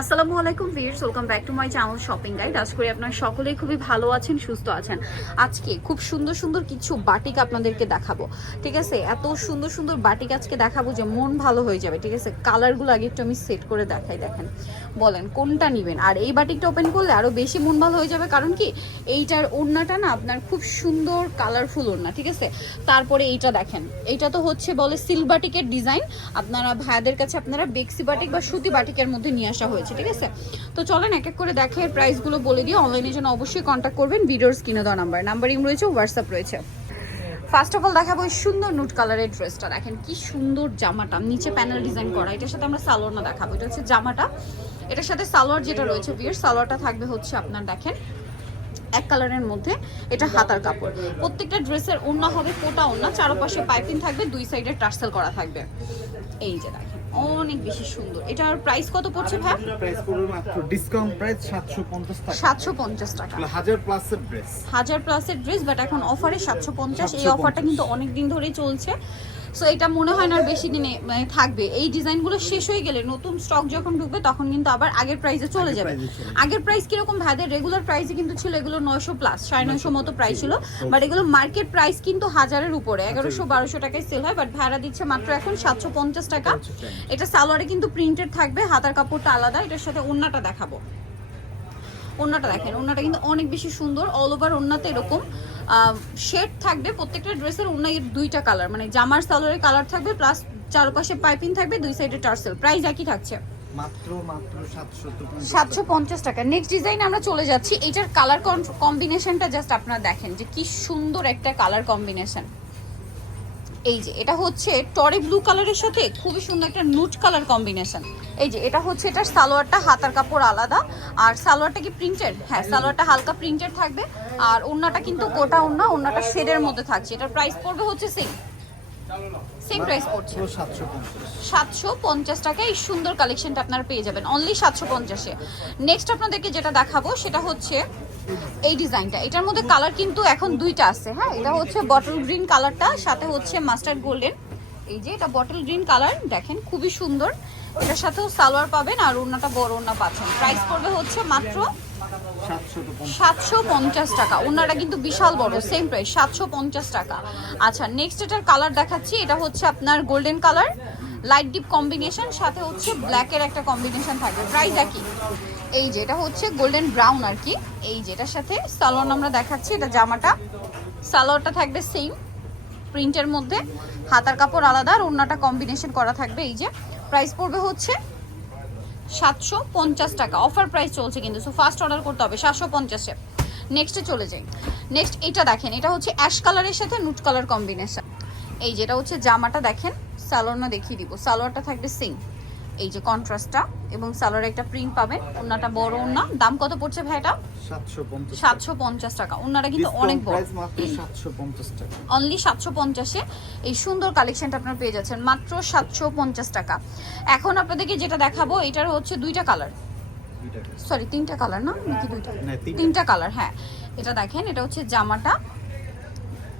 আসসালামু আলাইকুম viewers welcome back to my channel shopping guide. আজ করি আপনারা সকলেই খুবই ভালো আছেন, সুস্থ আছেন। আজকে খুব সুন্দর সুন্দর কিছু বাটিক আপনাদেরকে দেখাবো, ঠিক আছে? এত সুন্দর সুন্দর বাটিক আজকে দেখাবো যে মন ভালো হয়ে যাবে, ঠিক আছে? কালারগুলো আগে একটু আমি সেট করে দেখাই, দেখেন। বলেন, কোনটা নেবেন? আর এই বাটিকটা ওপেন করলে আরও বেশি মন ভালো হয়ে যাবে, কারণ কি? এইটার ওড়নাটা না আপনার খুব সুন্দর কালারফুল ওড়না, ঠিক আছে? তারপরে এইটা দেখেন, এইটা তো হচ্ছে বলে সিল্ক বাটিকের ডিজাইন আপনারা ভাইয়াদের কাছে আপনারা বেক্সি বাটিক বা সুতি বাটিকের মধ্যে নিয়ে আসা হয়েছে। ঠিক আছে? তো চলেন এক এক করে দেখে এর প্রাইসগুলো বলে দিয়ে অনলাইনের জন্য অবশ্যই কন্ট্যাক্ট করবেন ভিডিওর স্ক্রিনে দেওয়া নাম্বার নাম্বারিং রয়েছে হোয়াটসঅ্যাপ রয়েছে। ফার্স্ট অফ অল দেখাবো এই সুন্দর নুট কালারের ড্রেসটা দেখেন কি সুন্দর জামাটা, নিচে প্যানেল ডিজাইন করা। এটার সাথে আমরা সালোয়ার না দেখাবো। এটা হচ্ছে জামাটা। এটার সাথে সালোয়ার যেটা রয়েছে বিয়ের সালোয়ারটা থাকবে হচ্ছে আপনার দেখেন, এক কালারের মধ্যে এটা হাতার কাপড়। প্রত্যেকটা ড্রেসের ওড়না হবে কোটা ওড়না, চারপাশে পাইপিং থাকবে, দুই সাইডে টার্সেল করা থাকবে। এই যে দেখেন। অনেক বেশি সুন্দর। এটার প্রাইস কত পড়ছে ভাই? প্রাইস পড়বে মাত্র ডিসকাউন্ট প্রাইস 750 টাকা। সাতশো পঞ্চাশ টাকা। এগুলো হাজার প্লাসের ড্রেস 1000 প্লাস এর ড্রেস বাট এখন অফারে সাতশো পঞ্চাশ। এই অফারটা কিন্তু অনেক দিন ধরেই চলছে। সো এটা মনে হয় না আর বেশি দিনে মানে থাকবে। এই ডিজাইনগুলো শেষ হয়ে গেলে নতুন স্টক যখন ঢুকবে তখন কিন্তু আবার আগের প্রাইসে চলে যাবে। আগের প্রাইস কীরকম ভাইদের রেগুলার প্রাইসে কিন্তু ছিল এগুলো নয়শো প্লাস সাড়ে নয়শো মতো প্রাইস ছিল। বাট এগুলো মার্কেট প্রাইস কিন্তু হাজারের উপরে এগারোশো বারোশো টাকায় সেল হয় বাট ভাড়া দিচ্ছে মাত্র এখন সাতশো পঞ্চাশ টাকা। এটা সালোয়ারে কিন্তু প্রিন্টেড থাকবে হাতার কাপড়টা আলাদা এটার সাথে ওন্নাটা দেখাবো। ওন্নাটা দেখেন ওন্নাটা কিন্তু অনেক বেশি সুন্দর অল ওভার ওন্নাতে এরকম শেড থাকবে প্রত্যেকটা ড্রেসের এর দুইটা কালার মানে জামার সালোয়ারের কালার থাকবে প্লাস চারপাশে পাইপিং থাকবে দুই সাইডে টার্সেল প্রাইস একই থাকছে। মাত্র মাত্র 750 সাতশো পঞ্চাশ টাকা। নেক্সট ডিজাইন আমরা চলে যাচ্ছি এটার কালার কম্বিনেশনটা জাস্ট আপনারা দেখেন যে কি সুন্দর একটা কালার কম্বিনেশন এই যে এটা হচ্ছে টরে ব্লু কালারের সাথে খুবই সুন্দর একটা নুট কালার কম্বিনেশন। এই যে এটা হচ্ছে এটার সালোয়ারটা হাতার কাপড় আলাদা। আর সালোয়ারটা কি প্রিন্টেড? হ্যাঁ সালোয়ারটা হালকা প্রিন্টেড থাকবে। আর ওড়নাটা কিন্তু গোটা ওন্না ওড়নাটা শেডের মধ্যে থাকছে। এটার প্রাইস পড়বে হচ্ছে সেম সেম প্রাইস পড়ছে। মাত্র 750 সাতশো পঞ্চাশ টাকায় এই সুন্দর কালেকশনটা আপনারা পেয়ে যাবেন। অনলি সাতশো পঞ্চাশে। নেক্সট আপনাদেরকে যেটা দেখাবো সেটা হচ্ছে এই ডিজাইনটা এটার মধ্যে কালার কিন্তু এখন দুইটা আছে হ্যাঁ? এটা হচ্ছে বটল গ্রিন কালারটা সাথে হচ্ছে মাস্টার্ড গোল্ডেন এই যে এটা বটল গ্রিন কালার দেখেন খুবই সুন্দর। এটার সাথেও সালোয়ার পাবেন আর ওড়নাটা বড় ওড়না পাচ্ছেন। প্রাইস পড়বে হচ্ছে মাত্র 750 সাতশো পঞ্চাশ। টাকা। ওনারা কিন্তু বিশাল বড় সেম প্রাইস সাতশো পঞ্চাশ টাকা। আচ্ছা নেক্সট এটার কালার দেখাচ্ছি। এটা হচ্ছে আপনার golden colour light deep combination সাথে হচ্ছে ব্ল্যাকের একটা কম্বিনেশন থাকবে। প্রাইস একই। এই যে, এটা হচ্ছে গোল্ডেন ব্রাউন আর কি। এই যে, এটার সাথে সালোয়ার আমরা দেখাচ্ছি, এটা জামাটা। সালোয়ারটা থাকবে সেম প্রিন্টের মধ্যে। হাতার কাপড় আলাদা, আর ওড়নাটা কম্বিনেশন করা থাকবে, এই যে। প্রাইস পড়বে হচ্ছে সাতশো পঞ্চাশ টাকা। অফার প্রাইস চলছে কিন্তু। সো ফার্স্ট অর্ডার করতে হবে সাতশো পঞ্চাশে। নেক্সটে চলে যাই। নেক্সট এটা দেখেন। এটা হচ্ছে অ্যাশ কালারের সাথে নুট কালার কম্বিনেশন এই যেটা হচ্ছে জামাটা দেখেন। সালোয়ারটা দেখিয়ে দিব। সালোয়ারটা থাকবে সেম এই যে কন্ট্রাস্টটা এবং সালোয়ারে একটা প্রিন্ট পাবেন। ওনাটা বড় ওনা দাম কত পড়ছে ভাইটা? 750 সাতশো পঞ্চাশ টাকা। ওনারা কিন্তু অনেক বড়। প্রাইস মাত্র 750 টাকা। অনলি সাতশো পঞ্চাশে। এই সুন্দর কালেকশনটা আপনারা পেয়ে যাচ্ছেন। মাত্র সাতশো পঞ্চাশ টাকা। এখন আপনাদেরকে যেটা দেখাবো এটার হচ্ছে দুইটা কালার সরি তিনটা কালার না? নাকি দুইটা? না, তিনটা। তিনটা কালার হ্যাঁ। এটা দেখেন এটা হচ্ছে জামাটা।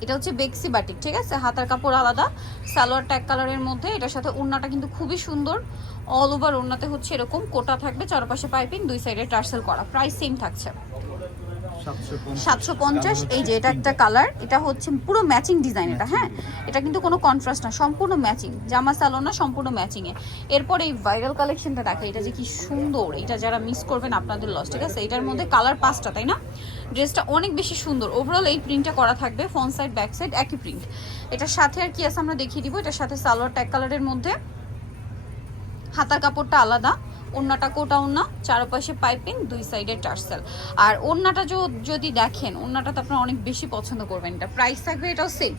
এটা হচ্ছে বেক্সি বাটিক ঠিক আছে? হাতার কাপড় আলাদা। সালোয়ার ট্যাগ কালারের মধ্যে। এটার সাথে ওড়নাটা কিন্তু খুবই সুন্দর। অল ওভার ওড়নাতে হচ্ছে এরকম কোটা থাকবে চারপাশে পাইপিং দুই সাইডে টার্সেল করা। প্রাইস সেম থাকছে। 750 সাতশো পঞ্চাশ এই যে এটা একটা কালার এটা হচ্ছে পুরো ম্যাচিং ডিজাইন এটা হ্যাঁ? এটা কিন্তু কোনো কন্ট্রাস্ট না সম্পূর্ণ ম্যাচিং জামা সালো না সম্পূর্ণ ম্যাচিং এ। এরপর এই ভাইরাল কালেকশনটা দেখা এটা যে কি সুন্দর এটা যারা মিস করবেন আপনাদের লস ঠিক আছে? এটার মধ্যে কালার পাঁচটা তাই না? ড্রেসটা অনেক বেশি সুন্দর। ওভারঅল এই প্রিন্টটা করা থাকবে ফ্রন্ট সাইড ব্যাক সাইড একই প্রিন্ট এটার সাথে আর কি আছে আমরা দেখিয়ে দিব এটার সাথে সালোয়ার ট্যাগ কালারের মধ্যে। হাতার কাপড়টা আলাদা, ওড়নাটা কোটা ওড়না, চারপাশে পাইপিং, দুই সাইডে টার্সেল। আর ওড়নাটা যো- যদি দেখেন ওড়নাটা তো আপনারা অনেক বেশি পছন্দ করবেন। এটা প্রাইস থাকবে, এটাও সেম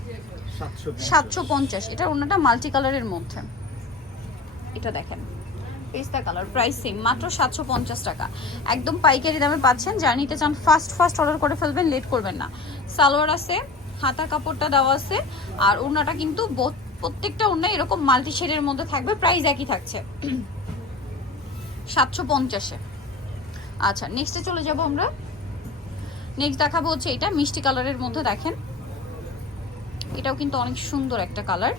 750 সাতশো পঞ্চাশ। এটা ওড়নাটা মাল্টি কালারের মধ্যে। এটা দেখেন। পেস্তা কালার প্রাইস সেম মাত্র সাতশো পঞ্চাশ টাকা। একদম পাইকারি দামে পাচ্ছেন, যারা নিতে চান ফার্স্ট ফার্স্ট অর্ডার করে ফেলবেন লেট করবেন না। সালোয়ার আছে, হাতা কাপড়টা দেওয়া আছে, আর ওড়নাটা কিন্তু প্রত্যেকটা ওড়না এরকম মাল্টি শেডের মধ্যে থাকবে প্রাইস একই থাকছে। সাতশো পঞ্চাশে। আচ্ছা নেক্সটে চলে যাব আমরা। নেক্সট দেখাবো হচ্ছে এটা, মিষ্টি কালারের মধ্যে দেখেন। এটাও কিন্তু অনেক সুন্দর একটা কালার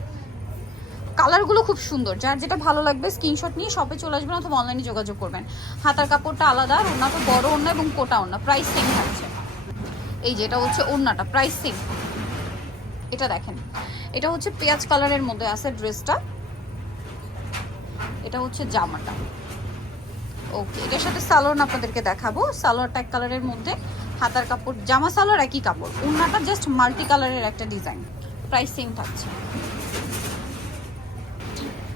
কালারগুলো খুব সুন্দর। যার যেটা ভালো লাগবে স্ক্রিনশট নিয়ে শপে চলে আসবেন অথবা অনলাইনে যোগাযোগ করবেন। হাতার কাপড়টা আলাদা, আর ওনাটা বড় ওড়না এবং কোটা ওড়না প্রাইস সেম থাকছে। এই যেটা হচ্ছে ওড়নাটা প্রাইস সেম এটা দেখেন। এটা হচ্ছে পেঁয়াজ কালারের মধ্যে আছে ড্রেসটা। এটা হচ্ছে জামাটা। ওকে এটার সাথে সালোয়ার আপনাদেরকে দেখাবো। সালোয়ারটা এক কালারের মধ্যে হাতার কাপড়, জামা সালোয়ার একই কাপড়। ওড়নাটা জাস্ট মাল্টি কালারের একটা ডিজাইন প্রাইস সেম থাকছে।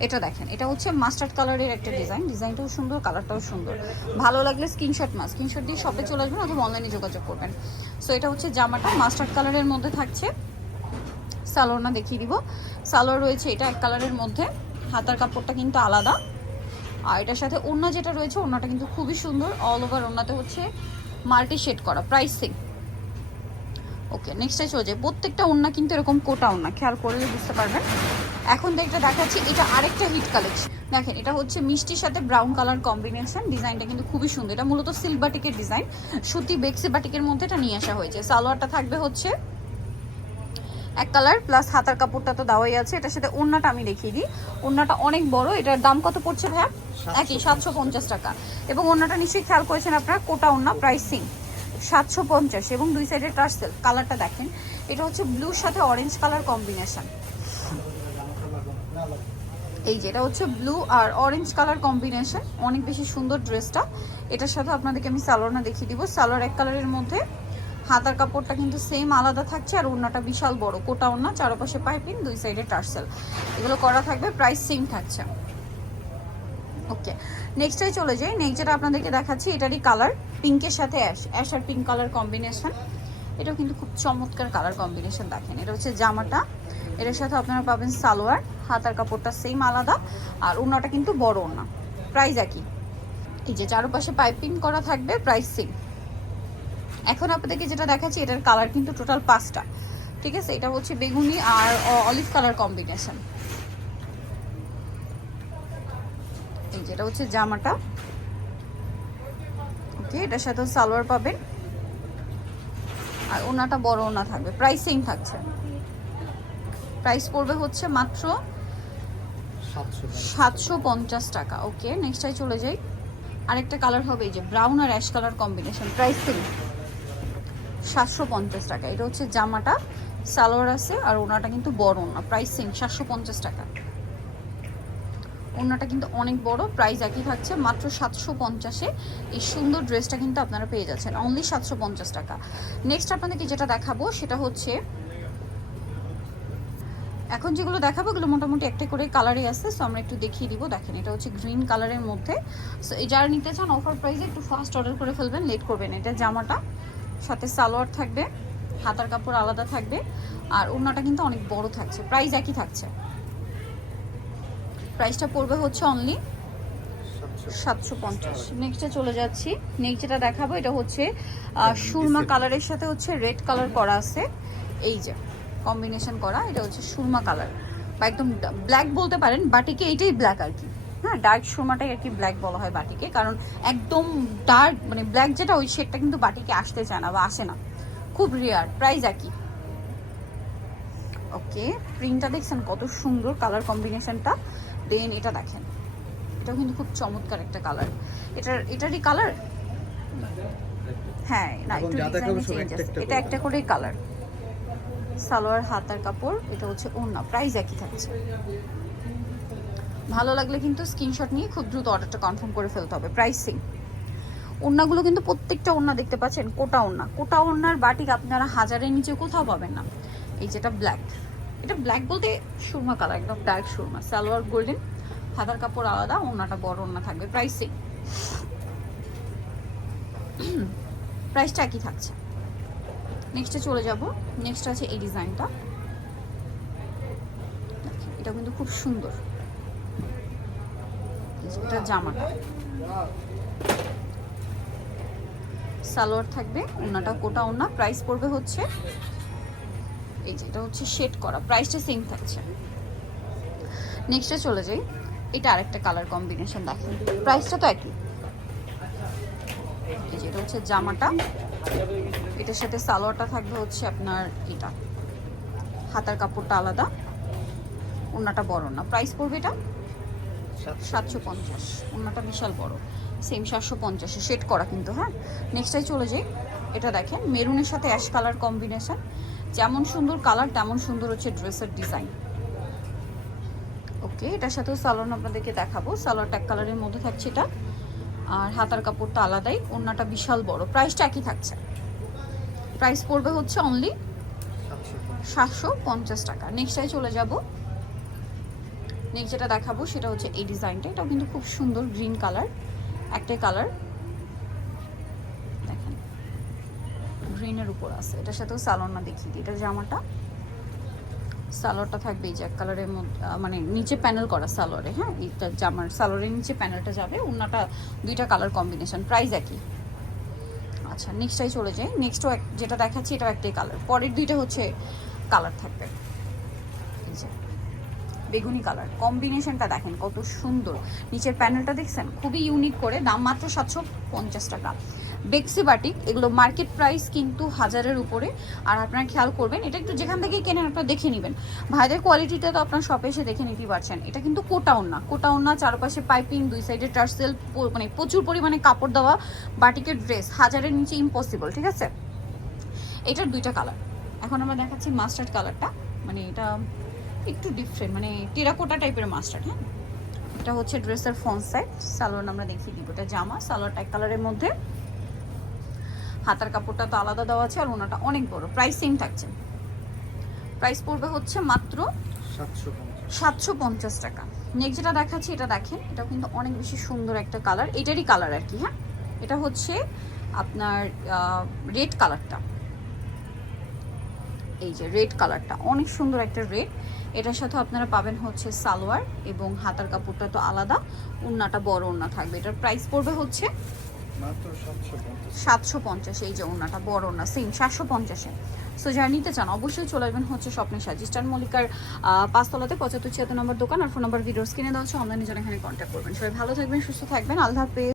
এটা দেখেন, এটা হচ্ছে মাস্টার্ড কালারের একটা ডিজাইন ডিজাইনটাও সুন্দর কালারটাও সুন্দর। ভালো লাগলে স্ক্রিনশট মাস স্ক্রিনশট দিয়ে শপে চলে আসবেন অথবা অনলাইনে যোগাযোগ করবেন। সো এটা হচ্ছে জামাটা মাস্টার্ড কালারের মধ্যে থাকছে। সালোয়ারটা দেখিয়ে দিব। সালোয়ার রয়েছে এটা এক কালারের মধ্যে। হাতার কাপড়টা কিন্তু আলাদা। আর এটার সাথে ওড়না যেটা রয়েছে, ওড়নাটা কিন্তু খুবই সুন্দর। অল ওভার ওড়নাতে হচ্ছে মাল্টি শেড করা প্রাইস ওকে নেক্সটে চলে যায় প্রত্যেকটা ওড়না কিন্তু এরকম কোটা ওড়না, খেয়াল করলে বুঝতে পারবেন। এখন এটা দেখাচ্ছি, এটা আরেকটা হিট কালেকশন দেখেন, এটা হচ্ছে মিষ্টির সাথে ব্রাউন কালার কম্বিনেশন ডিজাইনটা কিন্তু খুবই সুন্দর। এটা মূলত সিল্ক বাটিকের ডিজাইন সুতি বেক্সি বাটিকের মধ্যে এটা নিয়ে আসা হয়েছে। সালোয়ারটা থাকবে হচ্ছে এক কালার প্লাস হাতার কাপড়টা তো দেওয়াই আছে। এটার সাথে ওড়নাটা আমি দেখিয়ে দিই। ওড়নাটা অনেক বড় এটার দাম কত পড়ছে ভাইয়া? একই সাতশো পঞ্চাশ টাকা। এবং ওড়নাটা নিশ্চয়ই খেয়াল করেছেন আপনারা কোটা ওড়না প্রাইসিং সাতশো পঞ্চাশ এবং দুই সাইডের টার্সেল কালারটা দেখেন। এটা হচ্ছে ব্লুর সাথে অরেঞ্জ কালার কম্বিনেশন এই যে এটা হচ্ছে ব্লু আর অরেঞ্জ কালার কম্বিনেশন অনেক বেশি সুন্দর ড্রেসটা এটার সাথে আপনাদেরকে আমি সালোয়ারটা দেখিয়ে দিব। সালোয়ার এক কালারের মধ্যে হাতার কাপড়টা কিন্তু সেম আলাদা থাকছে আর ওড়নাটা বিশাল বড়। কোটা ওড়না, চারপাশে পাইপিং, দুই সাইডে টার্সেল। এগুলো করা থাকবে প্রাইস সেম থাকছে। ওকে নেক্সটে চলে যাই। নেক্সট যেটা আপনাদেরকে দেখাচ্ছি, এটারই কালার পিঙ্কের সাথে অ্যাশ অ্যাশ আর পিঙ্ক কালার কম্বিনেশন এটাও কিন্তু খুব চমৎকার কালার কম্বিনেশন দেখেন। এটা হচ্ছে জামাটা। এটার সাথে আপনারা পাবেন সালোয়ার, হাতার কাপড়টা সেম আলাদা আর ওড়নাটা কিন্তু বড় ওড়না। প্রাইস একই। এই যে চারপাশে পাইপিং করা থাকবে প্রাইস সেম এখন আপনাদেরকে যেটা দেখাচ্ছি এটার কালার কিন্তু টোটাল পাঁচটা। ঠিক আছে? এটা হচ্ছে বেগুনি আর অলিভ কালার কম্বিনেশন এই যেটা হচ্ছে জামাটা। ওকে এটার সাথে সালোয়ার পাবেন। আর ওনাটা বড় ওনা থাকবে। প্রাইস সেম থাকছে। প্রাইস পড়বে হচ্ছে মাত্র সাতশো পঞ্চাশ। টাকা। ওকে নেক্সটাই চলে যাই। আরেকটা কালার হবে এই যে ব্রাউন আর ash colour combination price same সাতশো পঞ্চাশ টাকা। এটা হচ্ছে জামাটা, সালোয়ার আছে, আর ওনাটা কিন্তু বড় ওনা প্রাইস সেম সাতশো পঞ্চাশ টাকা। ওনাটা কিন্তু অনেক বড় প্রাইস একই থাকছে, মাত্র সাতশো পঞ্চাশে। এই সুন্দর ড্রেসটা কিন্তু আপনারা পেয়ে যাচ্ছেন অনলি সাতশো পঞ্চাশ টাকা। নেক্সট আপনাদেরকে যেটা দেখাবো, সেটা হচ্ছে, এখন যেগুলো দেখাবো, এগুলো মোটামুটি একটা করে কালারই আছে সো আমরা একটু দেখিয়ে দিব। দেখেন, এটা হচ্ছে গ্রিন কালারের মধ্যে। সো এই যারা নিতে চান অফার প্রাইসে একটু ফাস্ট অর্ডার করে ফেলবেন লেট করবেন। এটা জামাটা সাথে সালোয়ার থাকবে হাতার কাপড় আলাদা থাকবে আর ওড়নাটা কিন্তু অনেক বড় থাকছে। প্রাইস একই থাকছে। প্রাইসটা পড়বে হচ্ছে অনলি সাতশো পঞ্চাশ। নেক্সটে চলে যাচ্ছি। নেক্সট যেটা দেখাবো এটা হচ্ছে সুরমা কালারের সাথে হচ্ছে রেড কালার করা আছে। এই যে কম্বিনেশন করা এটা হচ্ছে সুরমা কালার বা একদম ব্ল্যাক বলতে পারেন বাটিকে এইটাই ব্ল্যাক আর কি। হ্যাঁ ডার্ক সুরমাটাই আর কি ব্ল্যাক বলা হয় বাটিকে কারণ একদম ডার্ক মানে ব্ল্যাক যেটা ওই শেডটা কিন্তু বাটিকে আসতে চায় না বা আসে না। খুব রেয়ার প্রাইস একই। ওকে প্রিন্টটা দেখছেন কত সুন্দর কালার কম্বিনেশনটা দেন এটা দেখেন এটাও কিন্তু খুব চমৎকার একটা কালার এটার এটারই কালার হ্যাঁ না একটু যা ডিজাইনে চেঞ্জ একটা আছে। এটা করে একটা করেই কালার সালোয়ার হাতার কাপড় এটা হচ্ছে ওড়না প্রাইস একই থাকছে। ভালো লাগলে কিন্তু স্ক্রিনশট নিয়ে খুব দ্রুত অর্ডারটা কনফার্ম করে ফেলতে হবে প্রাইসিং ওড়নাগুলো কিন্তু প্রত্যেকটা ওড়না দেখতে পাচ্ছেন, কোটা ওড়না। কোটা ওড়নার বাটিক আপনারা হাজারের নিচে কোথাও পাবেন না। এই যেটা ব্ল্যাক এটা ব্ল্যাক বলতে সুরমা কালার একদম ডার্ক সুরমা। সালোয়ার গোল্ডেন হাতার কাপড় আলাদা, ওড়নাটা বড় ওড়না থাকবে প্রাইসিং প্রাইসটা একই থাকছে। নেক্সটে চলে যাব। নেক্সট আছে এই ডিজাইনটা এটা কিন্তু খুব সুন্দর। এটা জামাটা। সালোয়ার থাকবে, ওনাটা কোটা ওনা প্রাইস পড়বে হচ্ছে, এই যে এটা হচ্ছে শেড করা প্রাইসটা সেম থাকছে। নেক্সটে চলে যাই, এটা আরেকটা কালার কম্বিনেশন দেখেন প্রাইসটা তো একই। এই যে এটা হচ্ছে জামাটা, এটার সাথে সালোয়ারটা থাকবে হচ্ছে আপনার এটা, হাতার কাপড়টা আলাদা, ওনাটা বড় না প্রাইস পড়বে এটা সাতশো পঞ্চাশ। ওনাটা বিশাল বড়। সেম সাতশো পঞ্চাশে। সেট করা কিন্তু হ্যাঁ? নেক্সটাই চলে যাই। এটা দেখেন মেরুনের সাথে অ্যাশ কালার কম্বিনেশন যেমন সুন্দর কালার তেমন সুন্দর হচ্ছে ড্রেসের ডিজাইন ওকে এটার সাথেও সালোয়ার আপনাদেরকে দেখাবো। সালোয়ার ট্যাগ কালারের মধ্যে থাকছে এটা। আর হাতার কাপড়টা আলাদাই। ওনাটা বিশাল বড়। প্রাইসটা একই থাকছে। প্রাইস পড়বে হচ্ছে অনলি সাতশো পঞ্চাশ। টাকা। নেক্সটাই চলে যাব। নেক্সট যেটা দেখাবো সেটা হচ্ছে এই ডিজাইনটা। এটাও কিন্তু খুব সুন্দর গ্রিন কালার, একটাই কালার। দেখেন, গ্রিনের উপর আছে। এটার সাথেও সালোয়ারটা দেখিয়ে দিই, এটা জামাটা। সালোয়ারটা থাকবে এই যে এক কালারের মধ্যে মানে নিচে প্যানেল করা সালোয়ারে হ্যাঁ? এইটা জামার সালোয়ারের নিচে প্যানেলটা যাবে অন্যটা দুইটা কালার কম্বিনেশন প্রাইস একই। আচ্ছা নেক্সটটাই চলে যাই। নেক্সটও যেটা দেখাচ্ছি, এটাও একটাই কালার পরের দুইটা হচ্ছে কালার থাকবে। এই যে বেগুনি কালার কম্বিনেশনটা দেখেন কত সুন্দর। নিচের প্যানেলটা দেখছেন? খুবই ইউনিক করে, দাম মাত্র সাতশো পঞ্চাশ টাকা। বেক্সি বাটিক এগুলো মার্কেট প্রাইস কিন্তু হাজারের উপরে। আর আপনারা খেয়াল করবেন, এটা একটু যেখান থেকে কেনেন, আপনারা দেখে নেবেন। ভাইদের কোয়ালিটিটা তো আপনার শপে এসে দেখে নিতেই পারছেন। এটা কিন্তু কোটাউন না। কোটাউন না, চারপাশে পাইপিং দুই সাইডে টার্সেল মানে প্রচুর পরিমাণে কাপড় দেওয়া বাটিকের ড্রেস হাজারের নিচে ইম্পসিবল ঠিক আছে? এটার দুইটা কালার এখন আমরা দেখাচ্ছি মাস্টার্ড কালারটা মানে এটা একটু ডিফারেন্ট মানে টেরাকোটা টাইপের মাস্টার্ড হ্যাঁ? এটা হচ্ছে ড্রেসের ফ্রন্ট সাইড সালোয়ার আমরা দেখিয়ে দিব। এটা জামা সালোয়ার এক কালারের মধ্যে। হাতার কাপড়টা তো আলাদা দেওয়া আছে আর ওনাটা অনেক বড় প্রাইস সেম থাকছে। প্রাইস পড়বে হচ্ছে মাত্র। সাতশো পঞ্চাশ টাকা। নেক্সট যেটা দেখাচ্ছি, এটা দেখেন এটা কিন্তু অনেক বেশি সুন্দর একটা কালার এটারই কালার আর কি হ্যাঁ? এটা হচ্ছে আপনার রেড কালারটা এই যে রেড কালারটা অনেক সুন্দর একটা রেড এটার সাথে আপনারা পাবেন হচ্ছে সালোয়ার এবং হাতার কাপড়টা তো আলাদা উন্নাটা বড় উন্না থাকবে। এটার প্রাইস পড়বে হচ্ছে সাতশো পঞ্চাশ। এই যে ওনাটা বড় ওনা সেম সাতশো পঞ্চাশে। সো যারা নিতে চান অবশ্যই চলে আসবেন হচ্ছে স্বপ্নের সাজিস্টান মল্লিকার পাঁচতলাতে পঁচাত্তর ছিয়াত্তর নম্বর দোকান আর ফোন নম্বর ভিডিওস কিনে দেওয়া হচ্ছে অনলাইনে যারা এখানে কন্ট্যাক্ট করবেন। সবাই ভালো থাকবেন সুস্থ থাকবেন আল্লাহ হাফেজ।